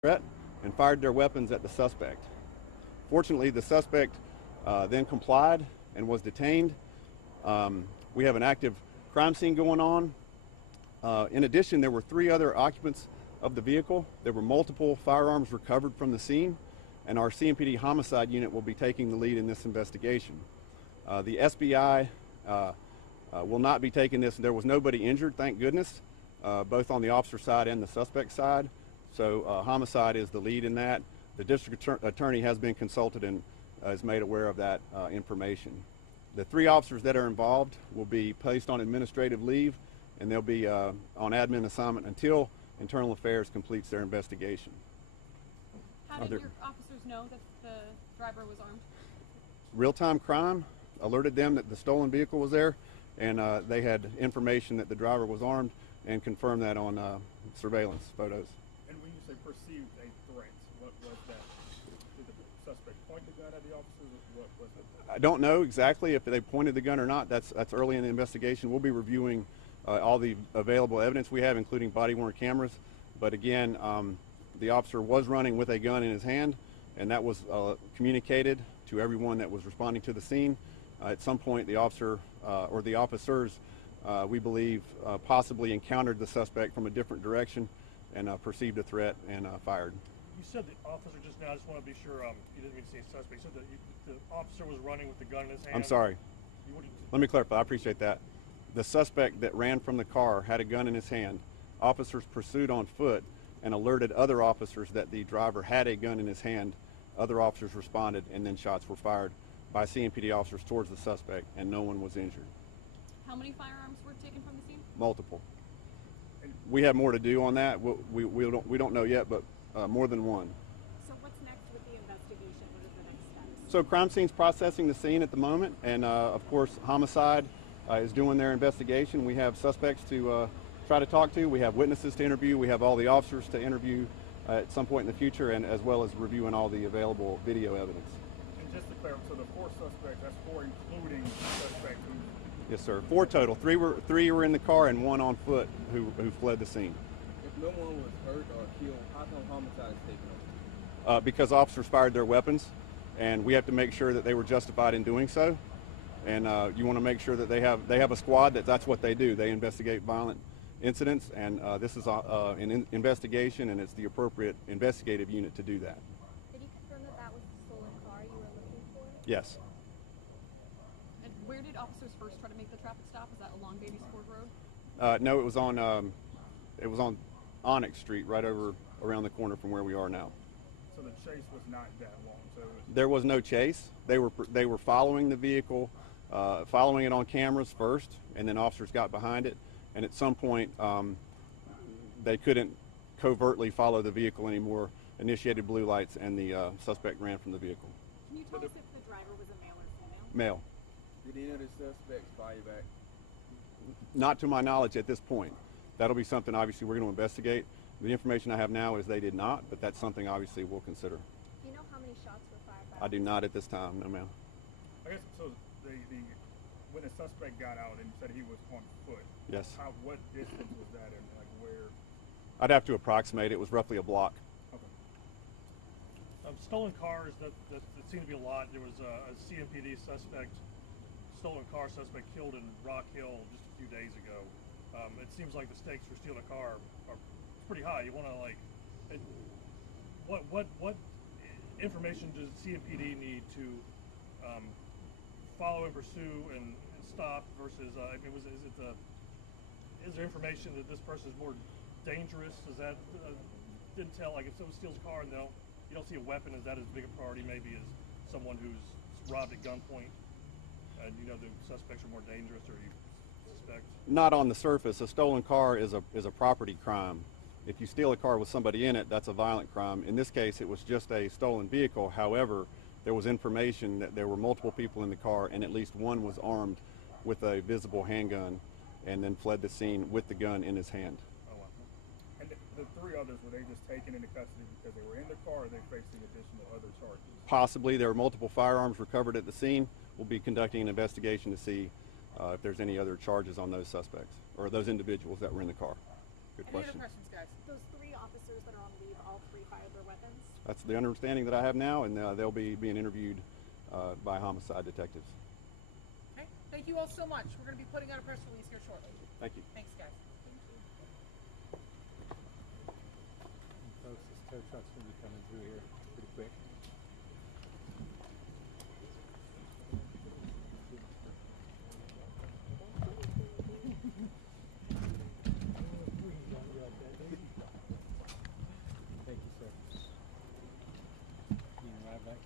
threat and fired their weapons at the suspect. Fortunately, the suspect then complied and was detained. We have an active crime scene going on. In addition, there were 3 other occupants of the vehicle. There were multiple firearms recovered from the scene, and our CMPD homicide unit will be taking the lead in this investigation. The SBI will not be taking this. There was nobody injured, thank goodness, both on the officer side and the suspect side. So homicide is the lead in that. The district attorney has been consulted and is made aware of that information. The 3 officers that are involved will be placed on administrative leave, and they'll be on admin assignment until Internal Affairs completes their investigation. How did your officers know that the driver was armed? Real-time crime alerted them that the stolen vehicle was there, and they had information that the driver was armed and confirmed that on surveillance photos. And when you say perceived a threat, what was that? Did the suspect point the gun at the officers, or what was it? I don't know exactly if they pointed the gun or not. That's early in the investigation. We'll be reviewing all the available evidence we have, including body-worn cameras. But again, the officer was running with a gun in his hand, and that was communicated to everyone that was responding to the scene. At some point, the officer or the officers, we believe, possibly encountered the suspect from a different direction and perceived a threat and fired. You said the officer just now. I just want to be sure you didn't mean to say suspect. You said that the officer was running with the gun in his hand. I'm sorry. Let me clarify. I appreciate that. The suspect that ran from the car had a gun in his hand. Officers pursued on foot and alerted other officers that the driver had a gun in his hand. Other officers responded, and then shots were fired by CMPD officers towards the suspect, and no one was injured. How many firearms were taken from the scene? Multiple. We have more to do on that. We don't know yet, but more than one. So what's next with the investigation? What are the next steps? So crime scene's processing the scene at the moment, and of course homicide is doing their investigation. We have suspects to try to talk to. We have witnesses to interview. We have all the officers to interview at some point in the future, and as well as reviewing all the available video evidence. And just to clarify, so the 4 suspects, that's 4 including the suspect who... Yes, sir. 4 total. 3 were in the car and 1 on foot who fled the scene. If no one was hurt or killed, how come homicide is taken over? Because officers fired their weapons, and we have to make sure that they were justified in doing so. And you want to make sure that they have a squad that's what they do. They investigate violent incidents, and this is an investigation, and it's the appropriate investigative unit to do that. Did you confirm that that was the stolen car you were looking for? Yes. And where did officers first try to make the traffic stop? Was that along Baby Sport Road? No, it was on Onyx Street, right over around the corner from where we are now. So the chase was not that long. So there was no chase. They were following the vehicle, following it on cameras first, and then officers got behind it. And at some point, they couldn't covertly follow the vehicle anymore, initiated blue lights, and the suspect ran from the vehicle. Can you tell us if the driver was a male or female? Male. Did any of the suspects fire back? Not to my knowledge at this point. That'll be something obviously we're going to investigate. The information I have now is they did not, but that's something obviously we'll consider. Do you know how many shots were fired by? I do not at this time, no ma'am. I guess so. When the suspect got out and you said he was on foot. Yes. What distance was that, and like where? I'd have to approximate. It was roughly a block. Okay. Stolen cars, that seemed to be a lot. There was a CMPD suspect, stolen car suspect killed in Rock Hill just a few days ago. It seems like the stakes for stealing a car are pretty high. You want to what information does CMPD need to follow and pursue and stop versus is there information that this person is more dangerous? Is that intel, like if someone steals a car and you don't see a weapon, is that as big a priority maybe as someone who's robbed at gunpoint, and you know the suspects are more dangerous, or you suspect? Not on the surface. A stolen car is a property crime. If you steal a car with somebody in it, that's a violent crime. In this case, it was just a stolen vehicle. However, there was information that there were multiple people in the car, and at least one was armed with a visible handgun and then fled the scene with the gun in his hand. Oh, wow. And the 3 others, were they just taken into custody because they were in the car, or are they facing additional other charges? Possibly. There were multiple firearms recovered at the scene. We'll be conducting an investigation to see if there's any other charges on those suspects or those individuals that were in the car. Good question. Any other questions, guys? Those 3 officers that are on leave, all all three fired their weapons? That's the understanding that I have now, and they'll be being interviewed by homicide detectives. Okay, thank you all so much. We're going to be putting out a press release here shortly. Thank you. Thanks, guys. Folks, this tow truck's gonna be coming through here